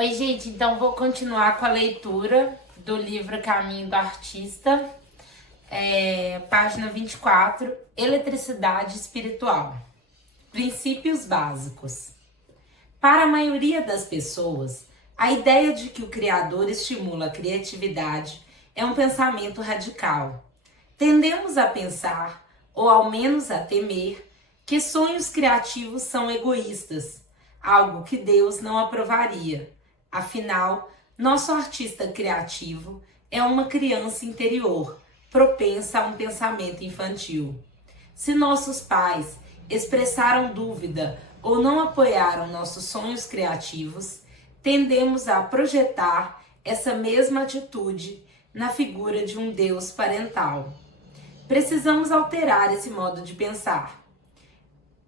Oi, gente, então vou continuar com a leitura do livro Caminho do Artista, página 24, Eletricidade Espiritual. Princípios básicos. Para a maioria das pessoas, a ideia de que o Criador estimula a criatividade é um pensamento radical. Tendemos a pensar, ou ao menos a temer, que sonhos criativos são egoístas, algo que Deus não aprovaria. Afinal, nosso artista criativo é uma criança interior, propensa a um pensamento infantil. Se nossos pais expressaram dúvida ou não apoiaram nossos sonhos criativos, tendemos a projetar essa mesma atitude na figura de um Deus parental. Precisamos alterar esse modo de pensar.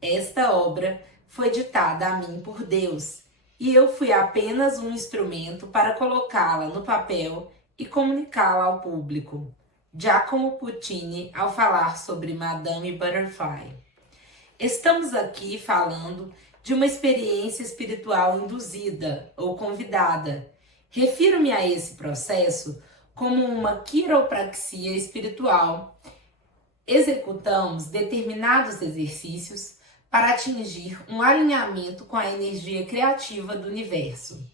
Esta obra foi ditada a mim por Deus, e eu fui apenas um instrumento para colocá-la no papel e comunicá-la ao público. Giacomo Puccini, ao falar sobre Madame Butterfly. Estamos aqui falando de uma experiência espiritual induzida ou convidada. Refiro-me a esse processo como uma quiropraxia espiritual. Executamos determinados exercícios para atingir um alinhamento com a energia criativa do universo.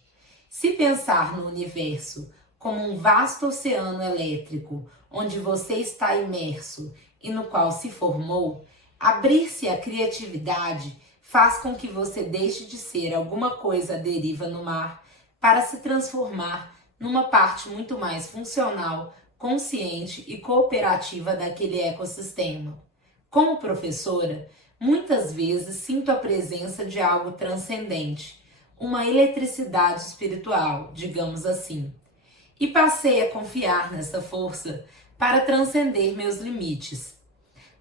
Se pensar no universo como um vasto oceano elétrico, onde você está imerso e no qual se formou, abrir-se à criatividade faz com que você deixe de ser alguma coisa à deriva no mar para se transformar numa parte muito mais funcional, consciente e cooperativa daquele ecossistema. Como professora, muitas vezes sinto a presença de algo transcendente, uma eletricidade espiritual, digamos assim, e passei a confiar nessa força para transcender meus limites.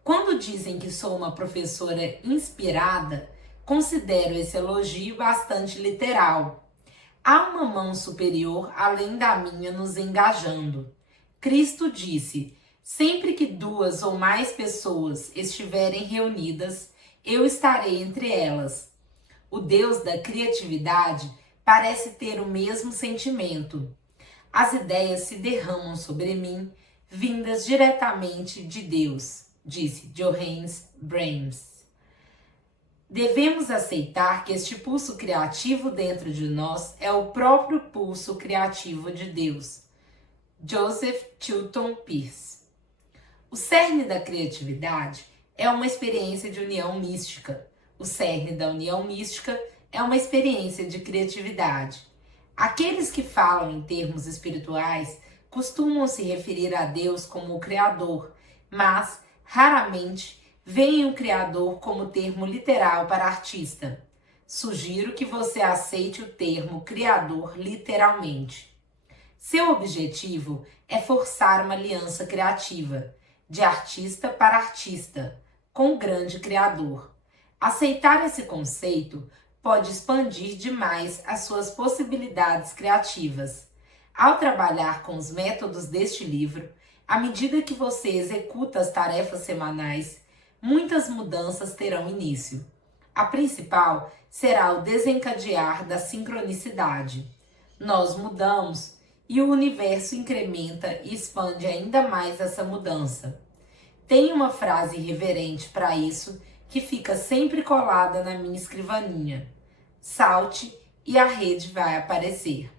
Quando dizem que sou uma professora inspirada, considero esse elogio bastante literal. Há uma mão superior além da minha nos engajando. Cristo disse: sempre que 2 ou mais pessoas estiverem reunidas, eu estarei entre elas. O Deus da criatividade parece ter o mesmo sentimento. As ideias se derramam sobre mim, vindas diretamente de Deus, disse Johannes Brahms. Devemos aceitar que este pulso criativo dentro de nós é o próprio pulso criativo de Deus. Joseph Chilton Pearce. O cerne da criatividade é uma experiência de união mística. O cerne da união mística é uma experiência de criatividade. Aqueles que falam em termos espirituais costumam se referir a Deus como o Criador, mas raramente veem o Criador como termo literal para artista. Sugiro que você aceite o termo Criador literalmente. Seu objetivo é forçar uma aliança criativa, de artista para artista, com o grande Criador. Aceitar esse conceito pode expandir demais as suas possibilidades criativas. Ao trabalhar com os métodos deste livro, à medida que você executa as tarefas semanais, muitas mudanças terão início. A principal será o desencadear da sincronicidade. Nós mudamos e o universo incrementa e expande ainda mais essa mudança. Tem uma frase irreverente para isso que fica sempre colada na minha escrivaninha. Salte e a rede vai aparecer.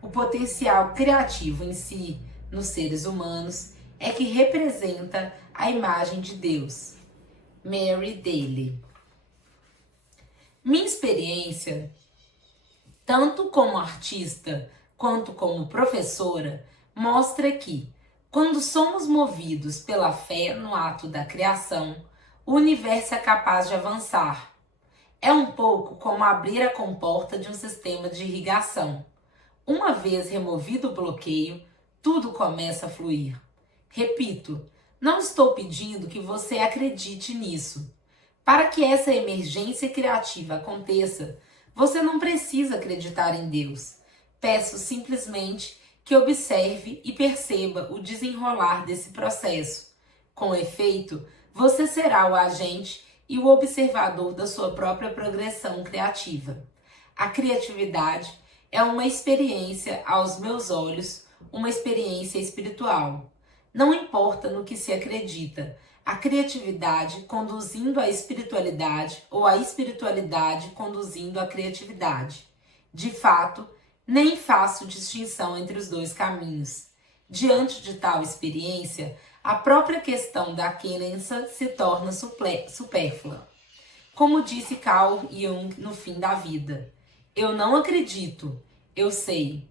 O potencial criativo em si, nos seres humanos, é que representa a imagem de Deus. Mary Daly. Minha experiência, tanto como artista quanto como professora, mostra que, quando somos movidos pela fé no ato da criação, o universo é capaz de avançar. É um pouco como abrir a comporta de um sistema de irrigação. Uma vez removido o bloqueio, tudo começa a fluir. Repito, não estou pedindo que você acredite nisso. Para que essa emergência criativa aconteça, você não precisa acreditar em Deus. Peço simplesmente que observe e perceba o desenrolar desse processo. Com efeito, você será o agente e o observador da sua própria progressão criativa. A criatividade é uma experiência aos meus olhos, uma experiência espiritual. Não importa no que se acredita, a criatividade conduzindo à espiritualidade ou a espiritualidade conduzindo à criatividade. De fato, nem faço distinção entre os dois caminhos. Diante de tal experiência, a própria questão da crença se torna supérflua. Como disse Carl Jung no fim da vida, eu não acredito, eu sei.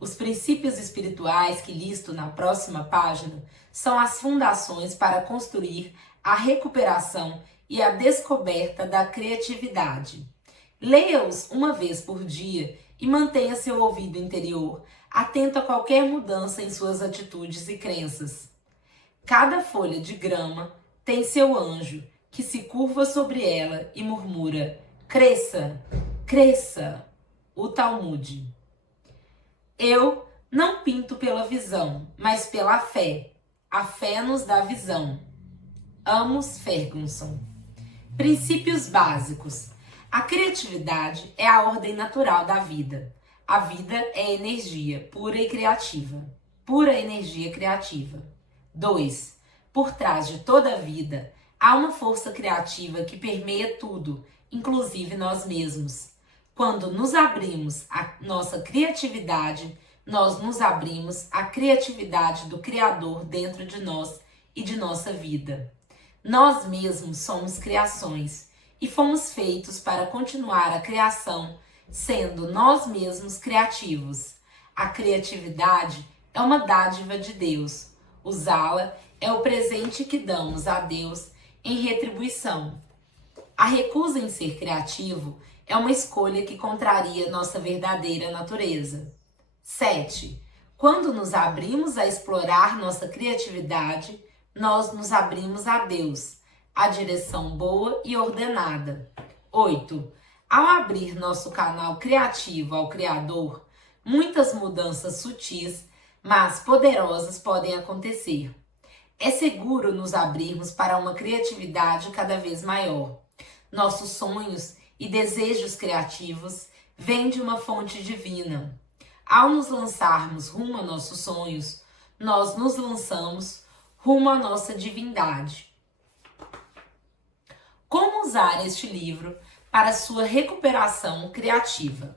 Os princípios espirituais que listo na próxima página são as fundações para construir a recuperação e a descoberta da criatividade. Leia-os uma vez por dia e mantenha seu ouvido interior atento a qualquer mudança em suas atitudes e crenças. Cada folha de grama tem seu anjo, que se curva sobre ela e murmura: cresça, cresça. O Talmud. Eu não pinto pela visão, mas pela fé. A fé nos dá visão. Amos Ferguson. Princípios básicos. A criatividade é a ordem natural da vida. A vida é energia pura e criativa. Pura energia criativa. 2. Por trás de toda a vida, há uma força criativa que permeia tudo, inclusive nós mesmos. Quando nos abrimos à nossa criatividade, nós nos abrimos à criatividade do Criador dentro de nós e de nossa vida. Nós mesmos somos criações e fomos feitos para continuar a criação, sendo nós mesmos criativos. A criatividade é uma dádiva de Deus. Usá-la é o presente que damos a Deus em retribuição. A recusa em ser criativo é uma escolha que contraria nossa verdadeira natureza. 7. Quando nos abrimos a explorar nossa criatividade, nós nos abrimos a Deus, a direção boa e ordenada. 8. Ao abrir nosso canal criativo ao Criador, muitas mudanças sutis, mas poderosas podem acontecer. É seguro nos abrirmos para uma criatividade cada vez maior. Nossos sonhos e desejos criativos vêm de uma fonte divina. Ao nos lançarmos rumo a nossos sonhos, nós nos lançamos rumo à nossa divindade. Como usar este livro para sua recuperação criativa?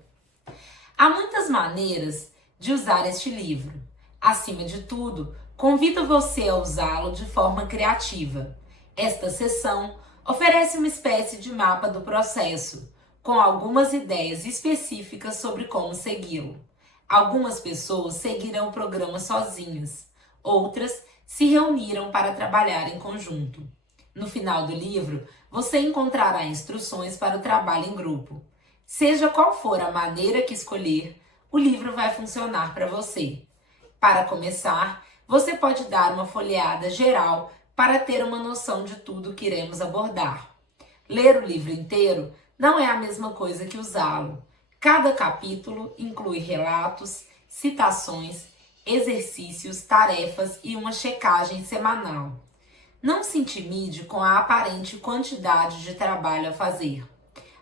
Há muitas maneiras de usar este livro. Acima de tudo, convido você a usá-lo de forma criativa. Esta sessão oferece uma espécie de mapa do processo, com algumas ideias específicas sobre como segui-lo. Algumas pessoas seguirão o programa sozinhas, outras se reuniram para trabalhar em conjunto. No final do livro, você encontrará instruções para o trabalho em grupo. Seja qual for a maneira que escolher, o livro vai funcionar para você. Para começar, você pode dar uma folheada geral para ter uma noção de tudo que iremos abordar. Ler o livro inteiro não é a mesma coisa que usá-lo. Cada capítulo inclui relatos, citações, exercícios, tarefas e uma checagem semanal. Não se intimide com a aparente quantidade de trabalho a fazer.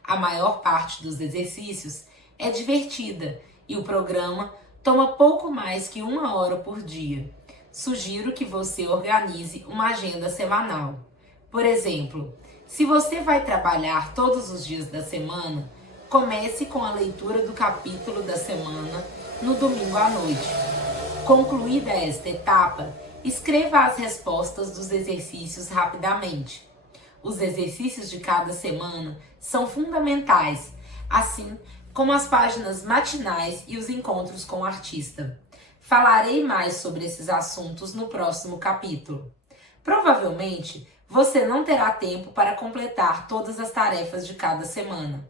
A maior parte dos exercícios é divertida e o programa toma pouco mais que 1 hora por dia. Sugiro que você organize uma agenda semanal. Por exemplo, se você vai trabalhar todos os dias da semana, comece com a leitura do capítulo da semana no domingo à noite. Concluída esta etapa, escreva as respostas dos exercícios rapidamente. Os exercícios de cada semana são fundamentais, assim como as páginas matinais e os encontros com o artista. Falarei mais sobre esses assuntos no próximo capítulo. Provavelmente, você não terá tempo para completar todas as tarefas de cada semana.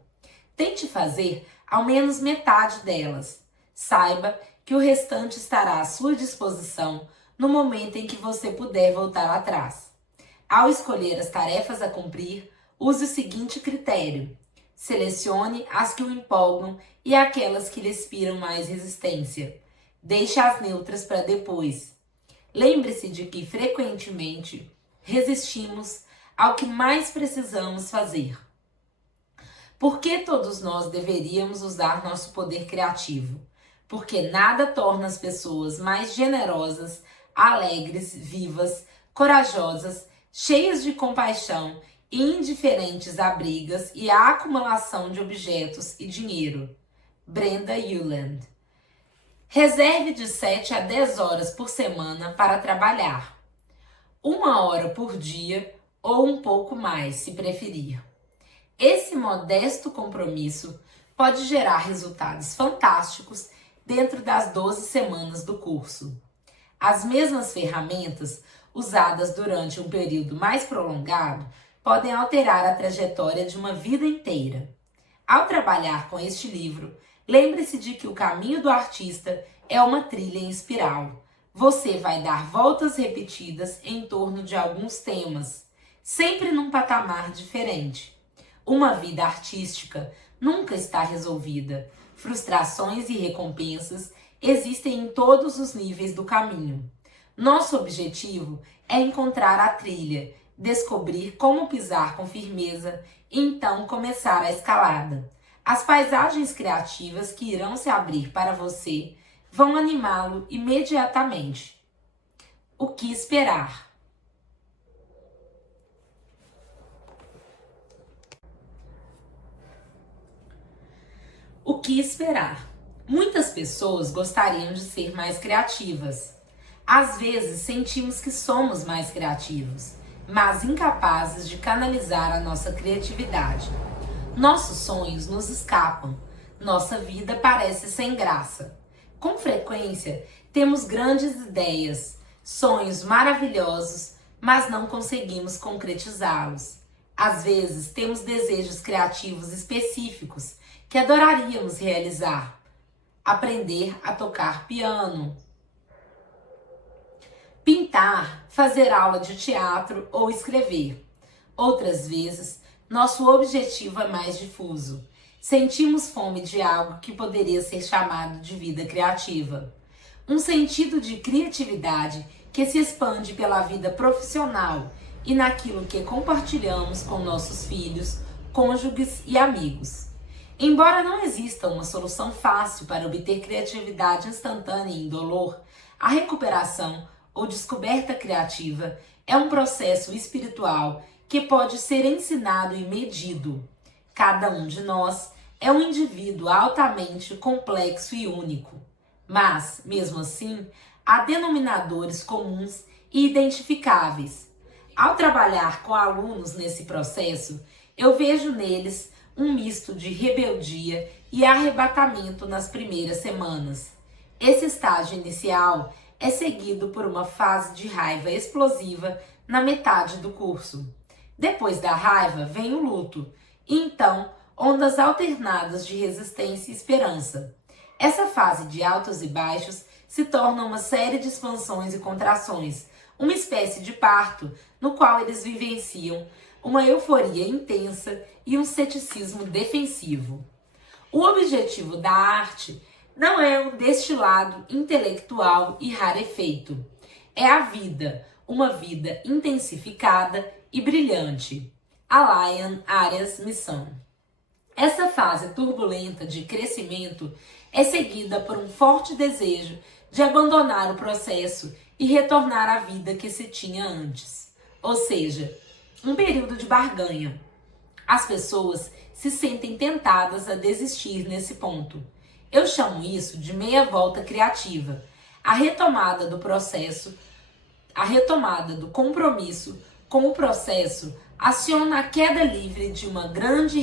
Tente fazer ao menos metade delas. Saiba que o restante estará à sua disposição no momento em que você puder voltar atrás. Ao escolher as tarefas a cumprir, use o seguinte critério: selecione as que o empolgam e aquelas que lhe inspiram mais resistência. Deixe as neutras para depois. Lembre-se de que, frequentemente, resistimos ao que mais precisamos fazer. Por que todos nós deveríamos usar nosso poder criativo? Porque nada torna as pessoas mais generosas, alegres, vivas, corajosas, cheias de compaixão e indiferentes a brigas e à acumulação de objetos e dinheiro. Brenda Ueland. Reserve de 7 a 10 horas por semana para trabalhar. 1 hora por dia ou um pouco mais, se preferir. Esse modesto compromisso pode gerar resultados fantásticos dentro das 12 semanas do curso. As mesmas ferramentas usadas durante um período mais prolongado podem alterar a trajetória de uma vida inteira. Ao trabalhar com este livro, lembre-se de que o caminho do artista é uma trilha em espiral. Você vai dar voltas repetidas em torno de alguns temas, sempre num patamar diferente. Uma vida artística nunca está resolvida. Frustrações e recompensas existem em todos os níveis do caminho. Nosso objetivo é encontrar a trilha, descobrir como pisar com firmeza e então começar a escalada. As paisagens criativas que irão se abrir para você vão animá-lo imediatamente. O que esperar? O que esperar? Muitas pessoas gostariam de ser mais criativas. Às vezes sentimos que somos mais criativos, mas incapazes de canalizar a nossa criatividade. Nossos sonhos nos escapam. Nossa vida parece sem graça. Com frequência, temos grandes ideias, sonhos maravilhosos, mas não conseguimos concretizá-los. Às vezes, temos desejos criativos específicos que adoraríamos realizar. Aprender a tocar piano, pintar, fazer aula de teatro ou escrever. Outras vezes, nosso objetivo é mais difuso. Sentimos fome de algo que poderia ser chamado de vida criativa. Um sentido de criatividade que se expande pela vida profissional e naquilo que compartilhamos com nossos filhos, cônjuges e amigos. Embora não exista uma solução fácil para obter criatividade instantânea e indolor, a recuperação ou descoberta criativa é um processo espiritual que pode ser ensinado e medido. Cada um de nós é um indivíduo altamente complexo e único, mas, mesmo assim, há denominadores comuns e identificáveis. Ao trabalhar com alunos nesse processo, eu vejo neles um misto de rebeldia e arrebatamento nas primeiras semanas. Esse estágio inicial é seguido por uma fase de raiva explosiva na metade do curso. Depois da raiva vem o luto, e então ondas alternadas de resistência e esperança. Essa fase de altos e baixos se torna uma série de expansões e contrações, uma espécie de parto no qual eles vivenciam uma euforia intensa e um ceticismo defensivo. O objetivo da arte não é um destilado intelectual e rarefeito. É a vida, uma vida intensificada e brilhante. Alain Arias Missão. Essa fase turbulenta de crescimento é seguida por um forte desejo de abandonar o processo e retornar à vida que se tinha antes. Ou seja, um período de barganha. As pessoas se sentem tentadas a desistir nesse ponto. Eu chamo isso de meia volta criativa. A retomada do processo, a retomada do compromisso com o processo aciona a queda livre de uma grande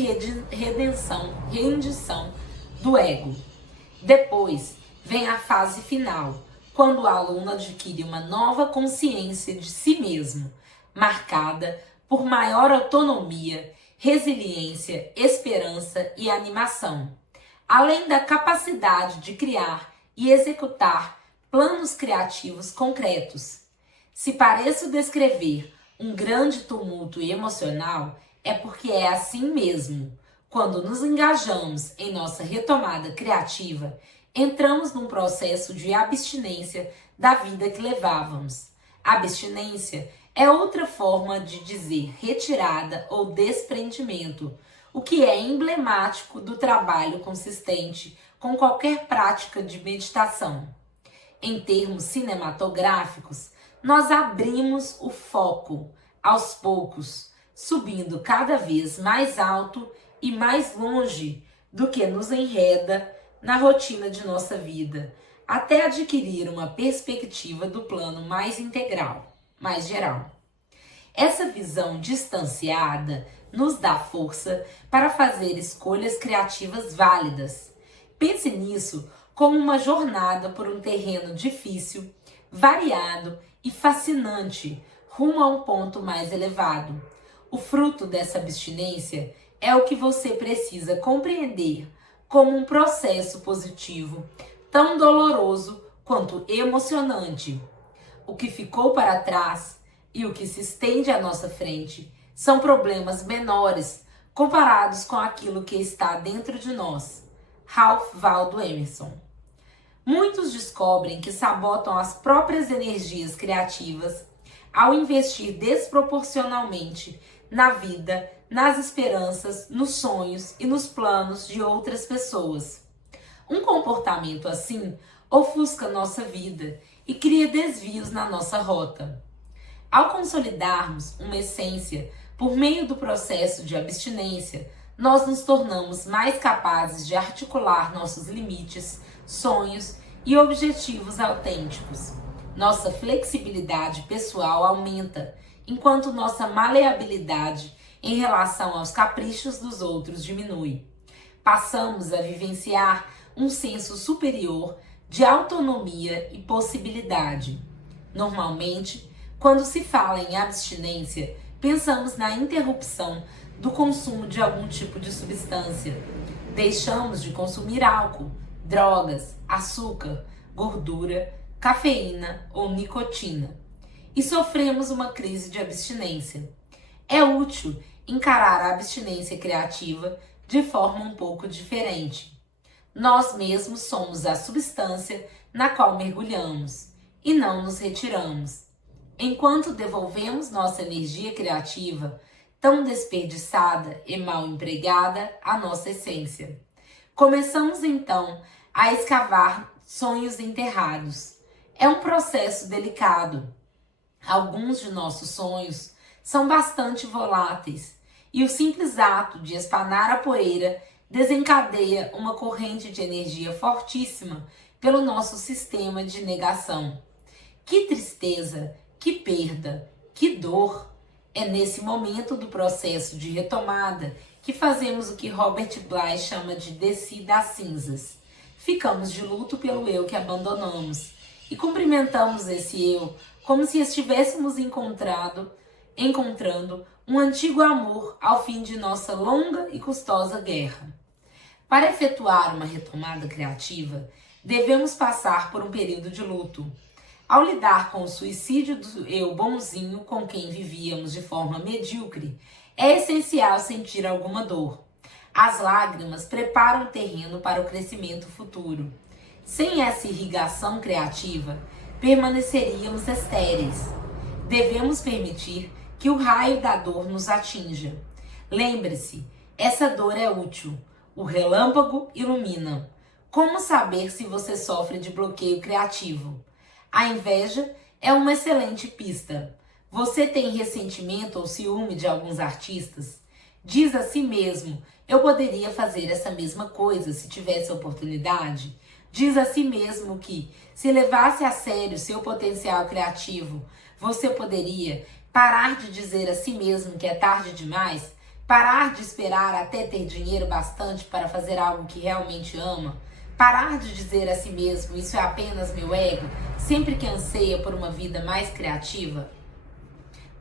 rendição do ego. Depois vem a fase final, quando o aluno adquire uma nova consciência de si mesmo, marcada por maior autonomia, resiliência, esperança e animação, além da capacidade de criar e executar planos criativos concretos. Se pareço descrever um grande tumulto emocional, é porque é assim mesmo. Quando nos engajamos em nossa retomada criativa, entramos num processo de abstinência da vida que levávamos. Abstinência é outra forma de dizer retirada ou desprendimento, o que é emblemático do trabalho consistente com qualquer prática de meditação. Em termos cinematográficos, nós abrimos o foco aos poucos, subindo cada vez mais alto e mais longe do que nos enreda na rotina de nossa vida, até adquirir uma perspectiva do plano mais integral, mais geral. Essa visão distanciada nos dá força para fazer escolhas criativas válidas. Pense nisso como uma jornada por um terreno difícil, variado e fascinante, rumo a um ponto mais elevado. O fruto dessa abstinência é o que você precisa compreender como um processo positivo, tão doloroso quanto emocionante. O que ficou para trás e o que se estende à nossa frente são problemas menores comparados com aquilo que está dentro de nós. Ralph Waldo Emerson. Muitos descobrem que sabotam as próprias energias criativas ao investir desproporcionalmente na vida, nas esperanças, nos sonhos e nos planos de outras pessoas. Um comportamento assim ofusca nossa vida e cria desvios na nossa rota. Ao consolidarmos uma essência por meio do processo de abstinência, nós nos tornamos mais capazes de articular nossos limites, sonhos e objetivos autênticos. Nossa flexibilidade pessoal aumenta, enquanto nossa maleabilidade em relação aos caprichos dos outros diminui. Passamos a vivenciar um senso superior de autonomia e possibilidade. Normalmente, quando se fala em abstinência, pensamos na interrupção do consumo de algum tipo de substância. Deixamos de consumir álcool, drogas, açúcar, gordura, cafeína ou nicotina. E sofremos uma crise de abstinência. É útil encarar a abstinência criativa de forma um pouco diferente. Nós mesmos somos a substância na qual mergulhamos e não nos retiramos. Enquanto devolvemos nossa energia criativa, tão desperdiçada e mal empregada, à nossa essência. Começamos então a escavar sonhos enterrados. É um processo delicado. Alguns de nossos sonhos são bastante voláteis e o simples ato de espanar a poeira desencadeia uma corrente de energia fortíssima pelo nosso sistema de negação. Que tristeza, que perda, que dor! É nesse momento do processo de retomada que fazemos o que Robert Bly chama de descer das cinzas. Ficamos de luto pelo eu que abandonamos e cumprimentamos esse eu como se estivéssemos encontrando um antigo amor ao fim de nossa longa e custosa guerra. Para efetuar uma retomada criativa, devemos passar por um período de luto. Ao lidar com o suicídio do eu bonzinho com quem vivíamos de forma medíocre, é essencial sentir alguma dor. As lágrimas preparam o terreno para o crescimento futuro. Sem essa irrigação criativa, permaneceríamos estéreis. Devemos permitir que o raio da dor nos atinja. Lembre-se, essa dor é útil. O relâmpago ilumina. Como saber se você sofre de bloqueio criativo? A inveja é uma excelente pista. Você tem ressentimento ou ciúme de alguns artistas? Diz a si mesmo, eu poderia fazer essa mesma coisa se tivesse oportunidade? Diz a si mesmo que, se levasse a sério seu potencial criativo, você poderia parar de dizer a si mesmo que é tarde demais? Parar de esperar até ter dinheiro bastante para fazer algo que realmente ama? Parar de dizer a si mesmo, isso é apenas meu ego, sempre que anseia por uma vida mais criativa?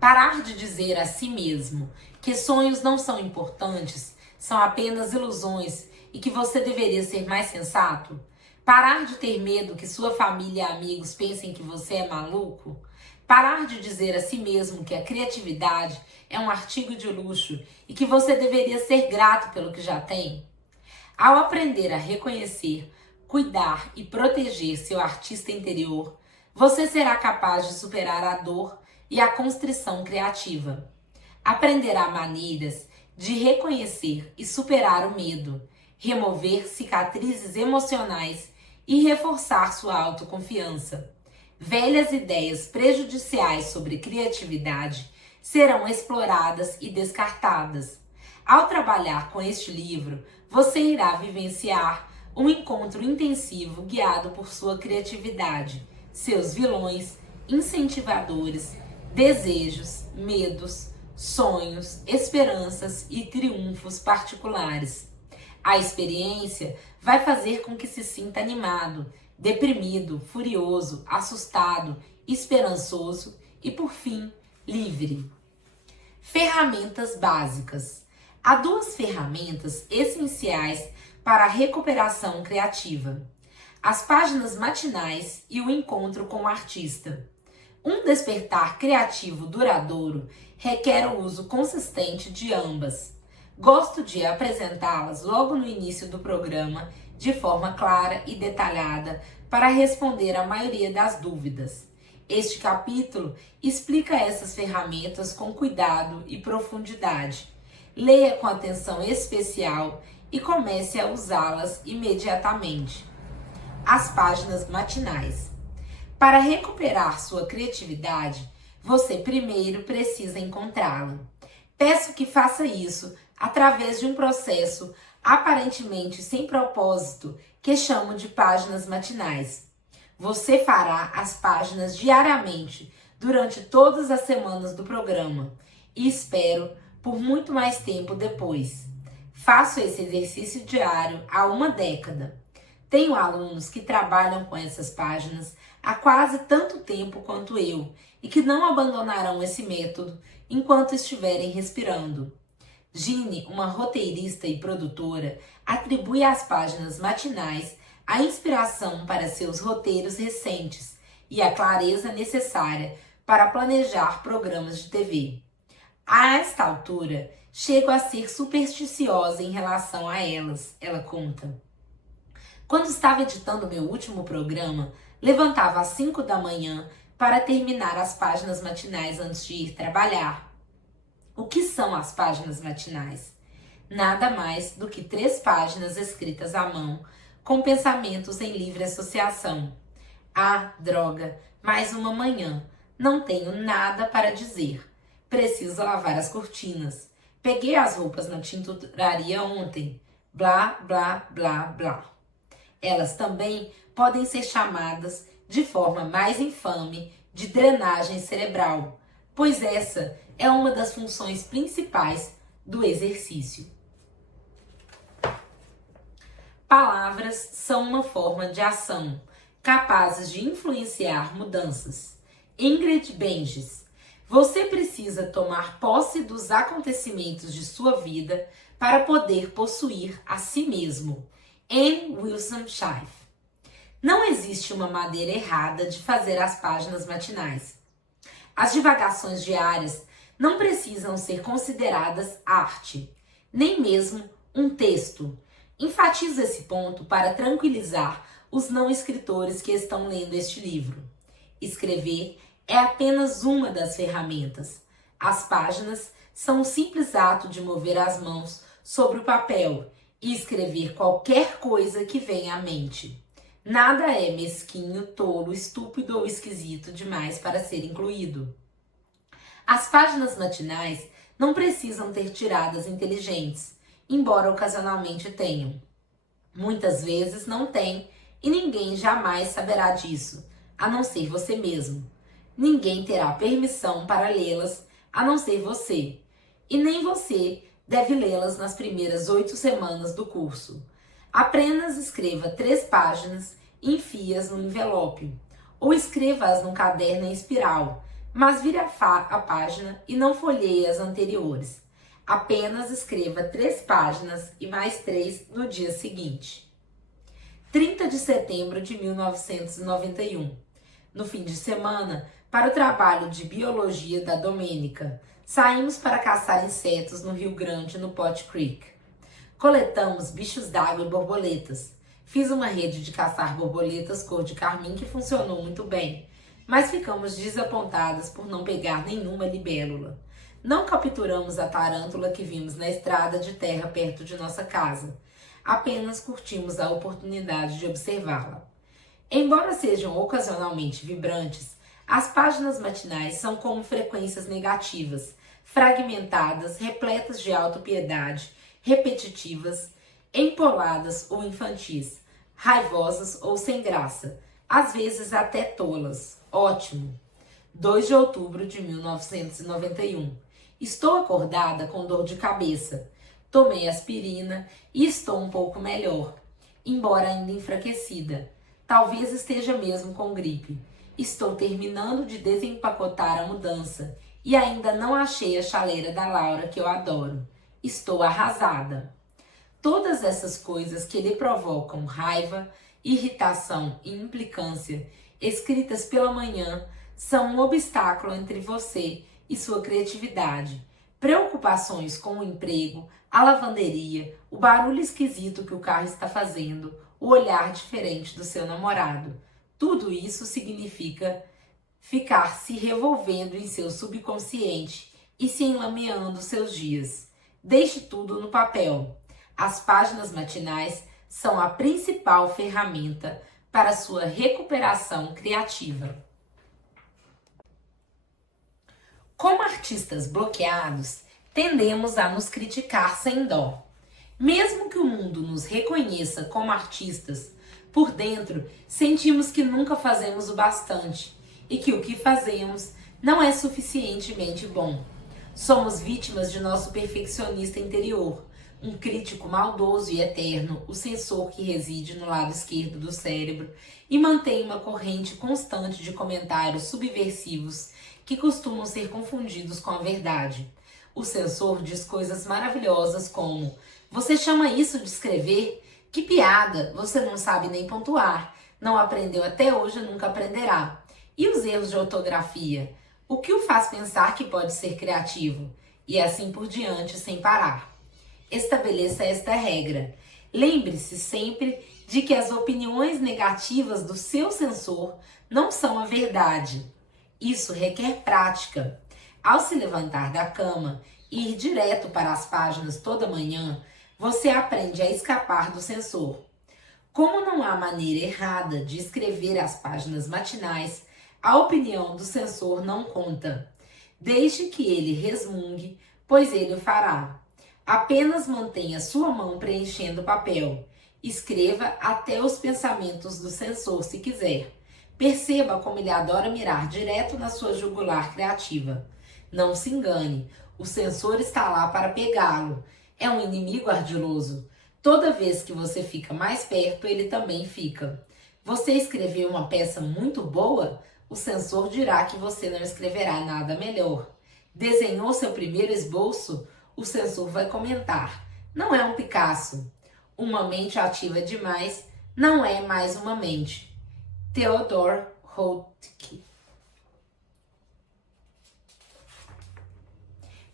Parar de dizer a si mesmo que sonhos não são importantes, são apenas ilusões e que você deveria ser mais sensato? Parar de ter medo que sua família e amigos pensem que você é maluco? Parar de dizer a si mesmo que a criatividade é um artigo de luxo e que você deveria ser grato pelo que já tem? Ao aprender a reconhecer, cuidar e proteger seu artista interior, você será capaz de superar a dor e a constrição criativa. Aprenderá maneiras de reconhecer e superar o medo, remover cicatrizes emocionais e reforçar sua autoconfiança. Velhas ideias prejudiciais sobre criatividade serão exploradas e descartadas. Ao trabalhar com este livro, você irá vivenciar um encontro intensivo guiado por sua criatividade, seus vilões, incentivadores, desejos, medos, sonhos, esperanças e triunfos particulares. A experiência vai fazer com que se sinta animado, deprimido, furioso, assustado, esperançoso e, por fim, livre. Ferramentas básicas. Há duas ferramentas essenciais para a recuperação criativa: as páginas matinais e o encontro com o artista. Um despertar criativo duradouro requer o uso consistente de ambas. Gosto de apresentá-las logo no início do programa, de forma clara e detalhada, para responder a maioria das dúvidas. Este capítulo explica essas ferramentas com cuidado e profundidade. Leia com atenção especial e comece a usá-las imediatamente. As páginas matinais. Para recuperar sua criatividade, você primeiro precisa encontrá-la. Peço que faça isso através de um processo aparentemente sem propósito que chamo de páginas matinais. Você fará as páginas diariamente durante todas as semanas do programa e espero por muito mais tempo depois. Faço esse exercício diário há uma década. Tenho alunos que trabalham com essas páginas há quase tanto tempo quanto eu e que não abandonarão esse método enquanto estiverem respirando. Gine, uma roteirista e produtora, atribui às páginas matinais a inspiração para seus roteiros recentes e a clareza necessária para planejar programas de TV. A esta altura, chego a ser supersticiosa em relação a elas, ela conta. Quando estava editando meu último programa, levantava às 5 da manhã para terminar as páginas matinais antes de ir trabalhar. O que são as páginas matinais? Nada mais do que 3 páginas escritas à mão, com pensamentos em livre associação. Ah, droga, mais uma manhã. Não tenho nada para dizer. Preciso lavar as cortinas. Peguei as roupas na tinturaria ontem. Blá, blá, blá, blá. Elas também podem ser chamadas, de forma mais infame, de drenagem cerebral, pois essa é uma das funções principais do exercício. Palavras são uma forma de ação, capazes de influenciar mudanças. Ingrid Benges. Você precisa tomar posse dos acontecimentos de sua vida para poder possuir a si mesmo. Anne Wilson Schaef. Não existe uma maneira errada de fazer as páginas matinais. As divagações diárias não precisam ser consideradas arte, nem mesmo um texto. Enfatizo esse ponto para tranquilizar os não escritores que estão lendo este livro. Escrever é apenas uma das ferramentas. As páginas são um simples ato de mover as mãos sobre o papel e escrever qualquer coisa que venha à mente. Nada é mesquinho, tolo, estúpido ou esquisito demais para ser incluído. As páginas matinais não precisam ter tiradas inteligentes, embora ocasionalmente tenham. Muitas vezes não tem e ninguém jamais saberá disso, a não ser você mesmo. Ninguém terá permissão para lê-las, a não ser você. E nem você deve lê-las nas primeiras 8 semanas do curso. Apenas escreva 3 páginas e enfie-as no envelope. Ou escreva-as num caderno em espiral, mas vire a página e não folheie as anteriores. Apenas escreva 3 páginas e mais 3 no dia seguinte. 30 de setembro de 1991. No fim de semana, para o trabalho de biologia da Domênica, saímos para caçar insetos no Rio Grande, no Pot Creek. Coletamos bichos d'água e borboletas. Fiz uma rede de caçar borboletas cor de carmim que funcionou muito bem, mas ficamos desapontadas por não pegar nenhuma libélula. Não capturamos a tarântula que vimos na estrada de terra perto de nossa casa. Apenas curtimos a oportunidade de observá-la. Embora sejam ocasionalmente vibrantes, as páginas matinais são como frequências negativas, fragmentadas, repletas de autopiedade, repetitivas, empoladas ou infantis, raivosas ou sem graça, às vezes até tolas. Ótimo! 2 de outubro de 1991. Estou acordada com dor de cabeça. Tomei aspirina e estou um pouco melhor, embora ainda enfraquecida. Talvez esteja mesmo com gripe. Estou terminando de desempacotar a mudança e ainda não achei a chaleira da Laura que eu adoro. Estou arrasada. Todas essas coisas que lhe provocam raiva, irritação e implicância, escritas pela manhã, são um obstáculo entre você e sua criatividade. Preocupações com o emprego, a lavanderia, o barulho esquisito que o carro está fazendo, o olhar diferente do seu namorado. Tudo isso significa ficar se revolvendo em seu subconsciente e se enlameando seus dias. Deixe tudo no papel. As páginas matinais são a principal ferramenta para sua recuperação criativa. Como artistas bloqueados, tendemos a nos criticar sem dó. Mesmo que o mundo nos reconheça como artistas, por dentro sentimos que nunca fazemos o bastante e que o que fazemos não é suficientemente bom. Somos vítimas de nosso perfeccionista interior, um crítico maldoso e eterno, o censor que reside no lado esquerdo do cérebro e mantém uma corrente constante de comentários subversivos que costumam ser confundidos com a verdade. O censor diz coisas maravilhosas como: você chama isso de escrever? Que piada! Você não sabe nem pontuar. Não aprendeu até hoje, nunca aprenderá. E os erros de ortografia? O que o faz pensar que pode ser criativo? E assim por diante, sem parar. Estabeleça esta regra. Lembre-se sempre de que as opiniões negativas do seu censor não são a verdade. Isso requer prática. Ao se levantar da cama e ir direto para as páginas toda manhã, você aprende a escapar do censor. Como não há maneira errada de escrever as páginas matinais, a opinião do censor não conta. Deixe que ele resmungue, pois ele o fará. Apenas mantenha sua mão preenchendo o papel. Escreva até os pensamentos do censor se quiser. Perceba como ele adora mirar direto na sua jugular criativa. Não se engane, o censor está lá para pegá-lo. É um inimigo ardiloso. Toda vez que você fica mais perto, ele também fica. Você escreveu uma peça muito boa? O censor dirá que você não escreverá nada melhor. Desenhou seu primeiro esboço? O censor vai comentar: não é um Picasso. Uma mente ativa demais não é mais uma mente. Theodor Roethke.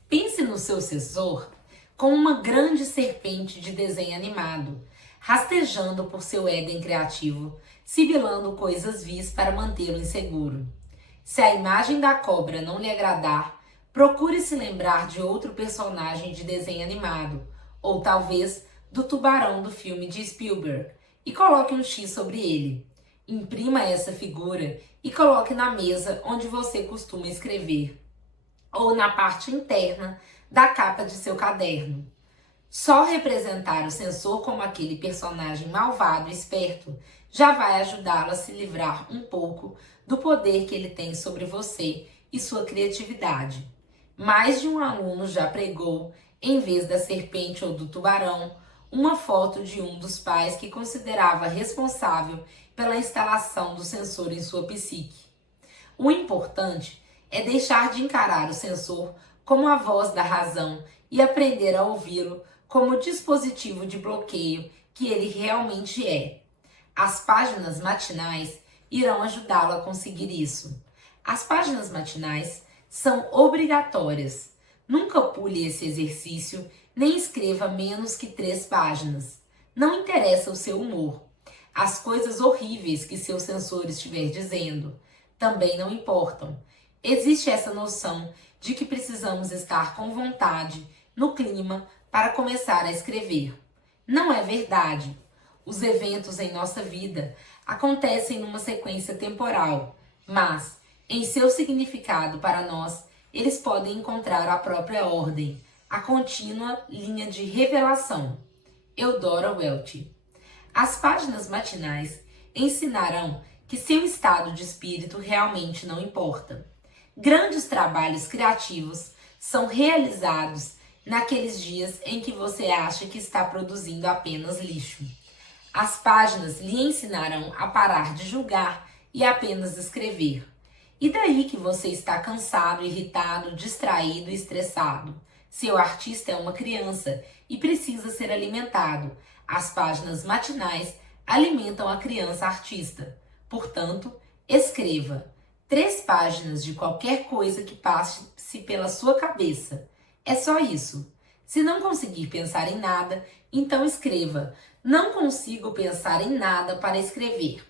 Pense no seu censor como uma grande serpente de desenho animado, rastejando por seu Éden criativo, sibilando coisas vis para mantê-lo inseguro. Se a imagem da cobra não lhe agradar, procure se lembrar de outro personagem de desenho animado, ou talvez do tubarão do filme de Spielberg, e coloque um X sobre ele. Imprima essa figura e coloque na mesa onde você costuma escrever, ou na parte interna da capa de seu caderno. Só representar o censor como aquele personagem malvado e esperto já vai ajudá-lo a se livrar um pouco do poder que ele tem sobre você e sua criatividade. Mais de um aluno já pregou, em vez da serpente ou do tubarão, uma foto de um dos pais que considerava responsável pela instalação do censor em sua psique. O importante é deixar de encarar o censor como a voz da razão e aprender a ouvi-lo como dispositivo de bloqueio que ele realmente é. As páginas matinais irão ajudá-lo a conseguir isso. As páginas matinais são obrigatórias. Nunca pule esse exercício, nem escreva menos que 3 páginas. Não interessa o seu humor. As coisas horríveis que seu censor estiver dizendo também não importam. Existe essa noção de que precisamos estar com vontade, no clima, para começar a escrever. Não é verdade. Os eventos em nossa vida acontecem numa sequência temporal, mas, em seu significado para nós, eles podem encontrar a própria ordem, a contínua linha de revelação. Eudora Welty. As páginas matinais ensinarão que seu estado de espírito realmente não importa. Grandes trabalhos criativos são realizados naqueles dias em que você acha que está produzindo apenas lixo. As páginas lhe ensinarão a parar de julgar e apenas escrever. E daí que você está cansado, irritado, distraído e estressado. Seu artista é uma criança e precisa ser alimentado. As páginas matinais alimentam a criança artista. Portanto, escreva 3 páginas de qualquer coisa que passe pela sua cabeça. É só isso. Se não conseguir pensar em nada, então escreva: não consigo pensar em nada para escrever.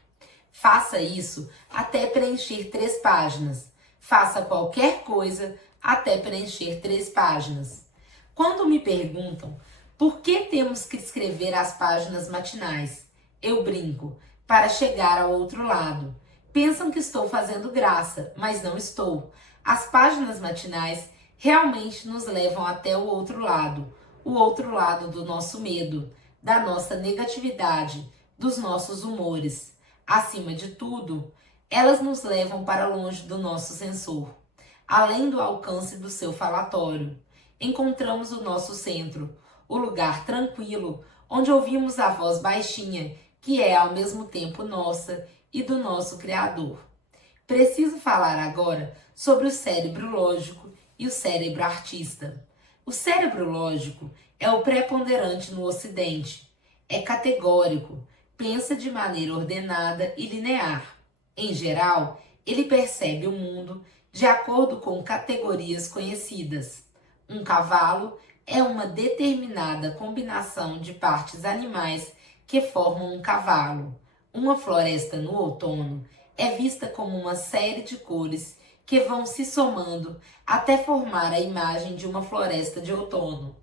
Faça isso até preencher 3 páginas. Faça qualquer coisa até preencher 3 páginas. Quando me perguntam por que temos que escrever as páginas matinais, eu brinco: para chegar ao outro lado. Pensam que estou fazendo graça, mas não estou. As páginas matinais realmente nos levam até o outro lado do nosso medo, da nossa negatividade, dos nossos humores. Acima de tudo, elas nos levam para longe do nosso sensor, além do alcance do seu falatório. Encontramos o nosso centro, o lugar tranquilo, onde ouvimos a voz baixinha, que é ao mesmo tempo nossa e do nosso Criador. Preciso falar agora sobre o cérebro lógico e o cérebro artista. O cérebro lógico é o preponderante no Ocidente. É categórico, pensa de maneira ordenada e linear. Em geral, ele percebe o mundo de acordo com categorias conhecidas. Um cavalo é uma determinada combinação de partes animais que formam um cavalo. Uma floresta no outono é vista como uma série de cores que vão se somando até formar a imagem de uma floresta de outono.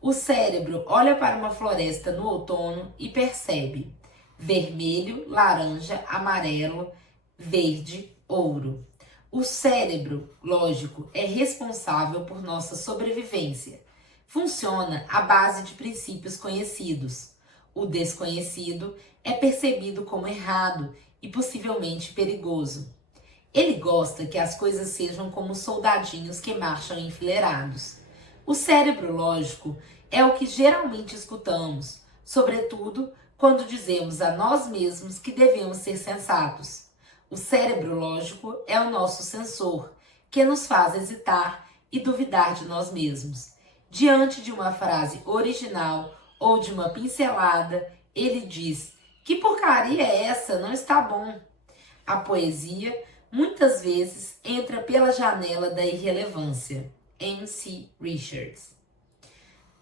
O cérebro olha para uma floresta no outono e percebe vermelho, laranja, amarelo, verde, ouro. O cérebro lógico é responsável por nossa sobrevivência. Funciona à base de princípios conhecidos. O desconhecido é percebido como errado e possivelmente perigoso. Ele gosta que as coisas sejam como soldadinhos que marcham enfileirados. O cérebro lógico é o que geralmente escutamos, sobretudo quando dizemos a nós mesmos que devemos ser sensatos. O cérebro lógico é o nosso sensor, que nos faz hesitar e duvidar de nós mesmos. Diante de uma frase original ou de uma pincelada, ele diz: que porcaria é essa? Não está bom. A poesia muitas vezes entra pela janela da irrelevância. M.C. Richards.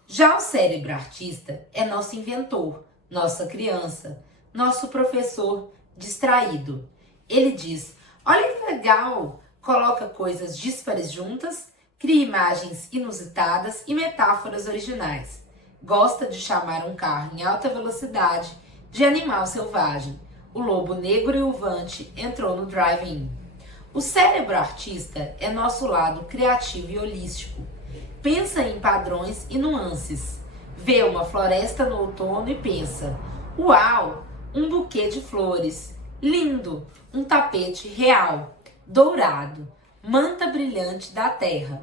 Já o cérebro artista é nosso inventor, nossa criança, nosso professor distraído. Ele diz: olha que legal! Coloca coisas díspares juntas, cria imagens inusitadas e metáforas originais. Gosta de chamar um carro em alta velocidade de animal selvagem. O lobo negro e uivante entrou no drive-in. O cérebro artista é nosso lado criativo e holístico. Pensa em padrões e nuances. Vê uma floresta no outono e pensa: uau, um buquê de flores. Lindo, um tapete real, dourado, manta brilhante da terra.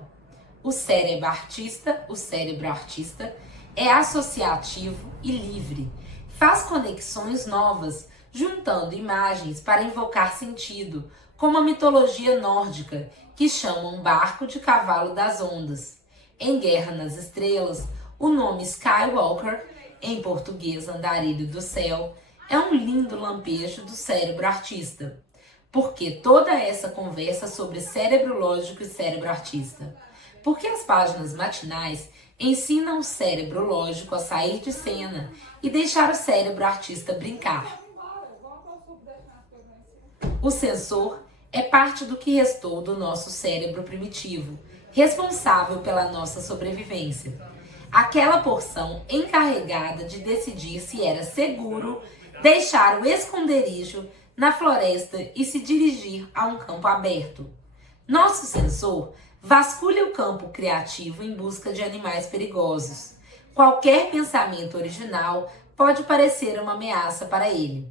O cérebro artista é associativo e livre. Faz conexões novas, juntando imagens para invocar sentido, como a mitologia nórdica, que chama um barco de cavalo das ondas. Em Guerra nas Estrelas, o nome Skywalker, em português Andarilho do Céu, é um lindo lampejo do cérebro artista. Porque toda essa conversa sobre cérebro lógico e cérebro artista? Porque as páginas matinais ensinam o cérebro lógico a sair de cena e deixar o cérebro artista brincar. O sensor é parte do que restou do nosso cérebro primitivo, responsável pela nossa sobrevivência. Aquela porção encarregada de decidir se era seguro deixar o esconderijo na floresta e se dirigir a um campo aberto. Nosso sensor vasculha o campo criativo em busca de animais perigosos. Qualquer pensamento original pode parecer uma ameaça para ele.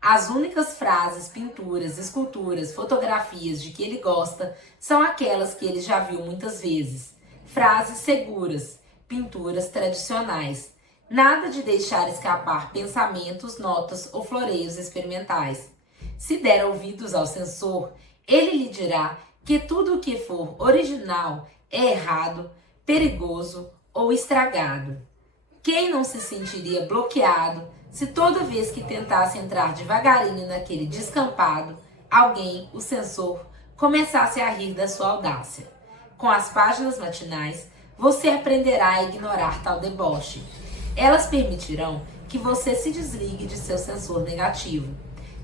As únicas frases, pinturas, esculturas, fotografias de que ele gosta são aquelas que ele já viu muitas vezes. Frases seguras, pinturas tradicionais. Nada de deixar escapar pensamentos, notas ou floreios experimentais. Se der ouvidos ao censor, ele lhe dirá que tudo o que for original é errado, perigoso ou estragado. Quem não se sentiria bloqueado se toda vez que tentasse entrar devagarinho naquele descampado, alguém, o censor, começasse a rir da sua audácia? Com as páginas matinais, você aprenderá a ignorar tal deboche. Elas permitirão que você se desligue de seu sensor negativo.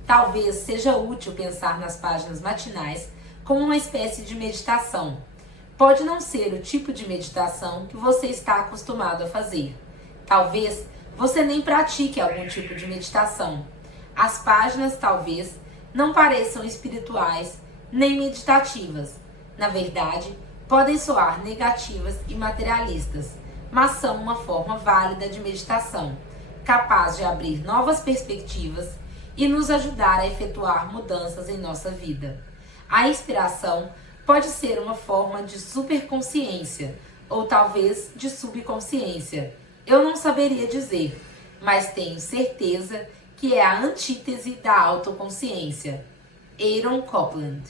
Talvez seja útil pensar nas páginas matinais como uma espécie de meditação. Pode não ser o tipo de meditação que você está acostumado a fazer. Talvez você nem pratique algum tipo de meditação. As páginas talvez não pareçam espirituais nem meditativas. Na verdade, podem soar negativas e materialistas, mas são uma forma válida de meditação, capaz de abrir novas perspectivas e nos ajudar a efetuar mudanças em nossa vida. A inspiração pode ser uma forma de superconsciência ou talvez de subconsciência. Eu não saberia dizer, mas tenho certeza que é a antítese da autoconsciência. Aaron Copland.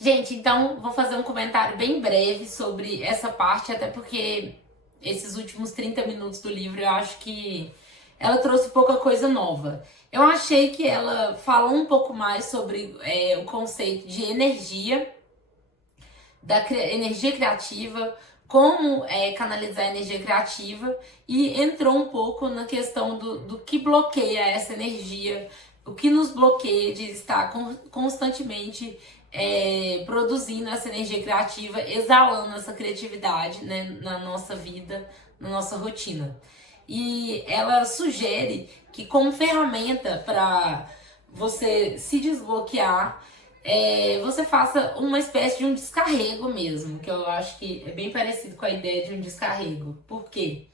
Gente, então vou fazer um comentário bem breve sobre essa parte, até porque esses últimos 30 minutos do livro eu acho que ela trouxe pouca coisa nova. Eu achei que ela falou um pouco mais sobre o conceito de energia, da energia criativa, como canalizar a energia criativa, e entrou um pouco na questão do que bloqueia essa energia, o que nos bloqueia de estar constantemente produzindo essa energia criativa, exalando essa criatividade, né, na nossa vida, na nossa rotina. E ela sugere que, como ferramenta para você se desbloquear, você faça uma espécie de um descarrego mesmo, que eu acho que é bem parecido com a ideia de um descarrego. Por quê?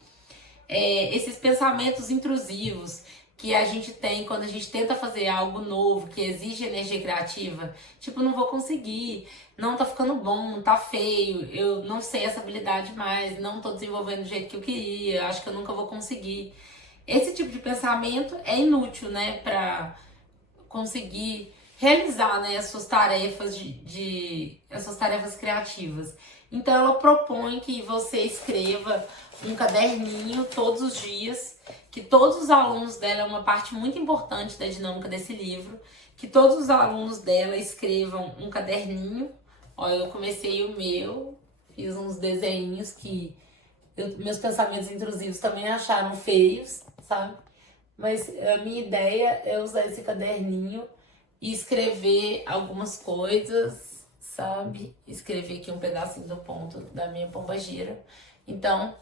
Esses pensamentos intrusivos que a gente tem quando a gente tenta fazer algo novo, que exige energia criativa, tipo, não vou conseguir, não tá ficando bom, tá feio, eu não sei essa habilidade mais, não tô desenvolvendo do jeito que eu queria, acho que eu nunca vou conseguir. Esse tipo de pensamento é inútil, né, pra conseguir realizar, né, as suas tarefas as suas tarefas criativas. Então ela propõe que você escreva um caderninho todos os dias, que todos os alunos dela, é uma parte muito importante da dinâmica desse livro, que todos os alunos dela escrevam um caderninho. Ó, eu comecei o meu, fiz uns desenhos que meus pensamentos intrusivos também acharam feios, sabe? Mas a minha ideia é usar esse caderninho e escrever algumas coisas, sabe? Escrever aqui um pedacinho do ponto da minha pombagira. Então,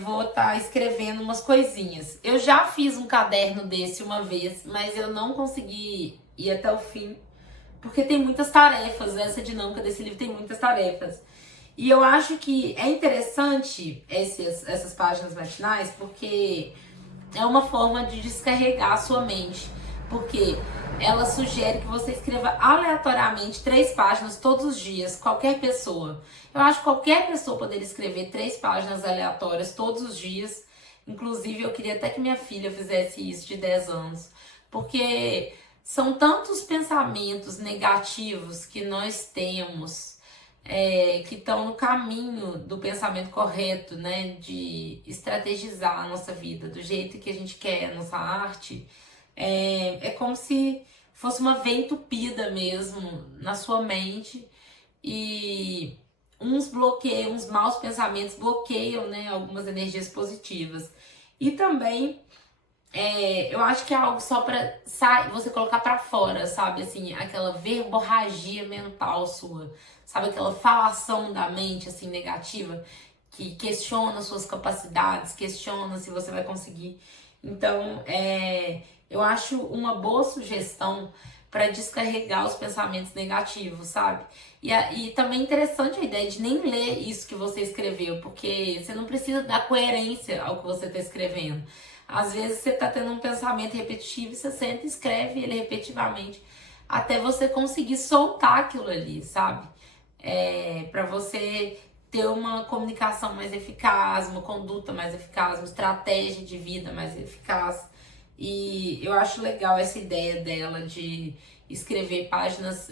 vou estar escrevendo umas coisinhas. Eu já fiz um caderno desse uma vez, mas eu não consegui ir até o fim, porque tem muitas tarefas. Essa dinâmica desse livro tem muitas tarefas. E eu acho que é interessante essas páginas matinais, porque é uma forma de descarregar a sua mente. Porque ela sugere que você escreva aleatoriamente 3 páginas todos os dias, qualquer pessoa. Eu acho que qualquer pessoa poderia escrever 3 páginas aleatórias todos os dias. Inclusive, eu queria até que minha filha fizesse isso de 10 anos. Porque são tantos pensamentos negativos que nós temos, que estão no caminho do pensamento correto, né? De estrategizar a nossa vida do jeito que a gente quer, a nossa arte. É como se fosse uma veia entupida mesmo na sua mente, e uns maus pensamentos bloqueiam, né, algumas energias positivas. E também eu acho que é algo só pra você colocar pra fora, sabe? Assim, aquela verborragia mental sua, sabe? Aquela falação da mente, assim, negativa, que questiona suas capacidades, questiona se você vai conseguir. Então, eu acho uma boa sugestão para descarregar os pensamentos negativos, sabe? E também é interessante a ideia de nem ler isso que você escreveu, porque você não precisa dar coerência ao que você está escrevendo. Às vezes você está tendo um pensamento repetitivo e você senta e escreve ele repetitivamente até você conseguir soltar aquilo ali, sabe? Para você ter uma comunicação mais eficaz, uma conduta mais eficaz, uma estratégia de vida mais eficaz. E eu acho legal essa ideia dela de escrever páginas,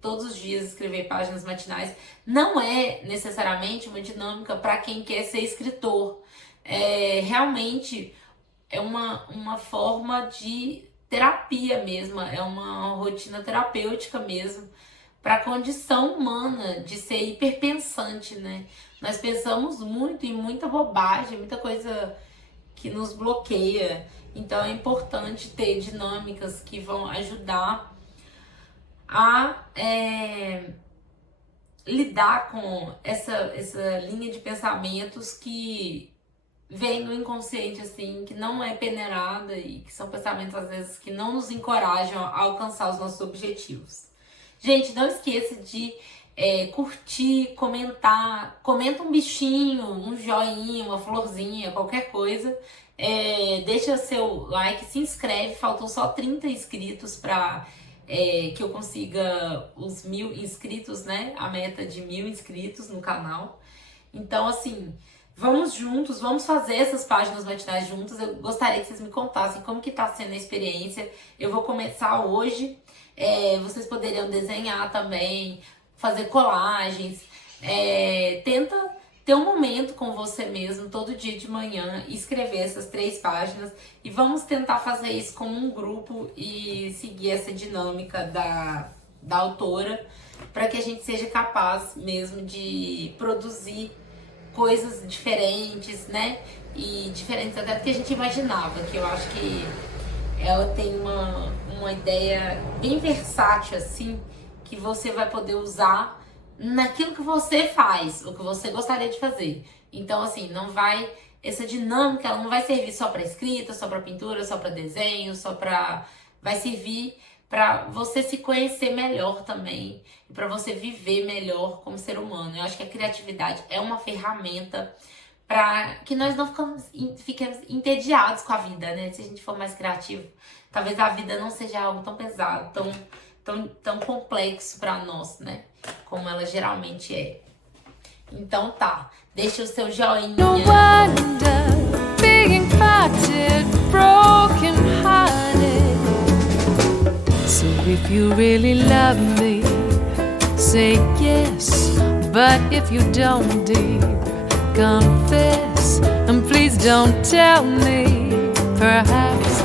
todos os dias escrever páginas matinais. Não é necessariamente uma dinâmica para quem quer ser escritor. Realmente é uma forma de terapia mesmo, é uma rotina terapêutica mesmo, para a condição humana de ser hiperpensante, né? Nós pensamos muito em muita bobagem, muita coisa que nos bloqueia. Então é importante ter dinâmicas que vão ajudar a lidar com essa linha de pensamentos que vem no inconsciente, assim, que não é peneirada e que são pensamentos, às vezes, que não nos encorajam a alcançar os nossos objetivos. Gente, não esqueça de curtir, comentar, comenta um bichinho, um joinha, uma florzinha, qualquer coisa. Deixa seu like, se inscreve, faltam só 30 inscritos para que eu consiga os 1000 inscritos, né? A meta de 1000 inscritos no canal. Então, assim, vamos juntos, vamos fazer essas páginas matinais juntas. Eu gostaria que vocês me contassem como que tá sendo a experiência. Eu vou começar hoje. Vocês poderiam desenhar também, fazer colagens. Tenta ter um momento com você mesmo, todo dia de manhã, e escrever essas 3 páginas. E vamos tentar fazer isso como um grupo e seguir essa dinâmica da autora, para que a gente seja capaz mesmo de produzir coisas diferentes, né? E diferentes até do que a gente imaginava, que eu acho que ela tem uma ideia bem versátil, assim, que você vai poder usar naquilo que você faz, o que você gostaria de fazer. Então, assim, essa dinâmica, ela não vai servir só para escrita, só para pintura, só para desenho, vai servir para você se conhecer melhor também e para você viver melhor como ser humano. Eu acho que a criatividade é uma ferramenta para que nós não fiquemos entediados com a vida, né? Se a gente for mais criativo, talvez a vida não seja algo tão pesado, tão complexo para nós, né? Como ela geralmente é. Então tá, deixa o seu joinha. No wonder, being battered, broken hearted. So if you really love me, say yes. But if you don't, dear, confess. And please don't tell me, perhaps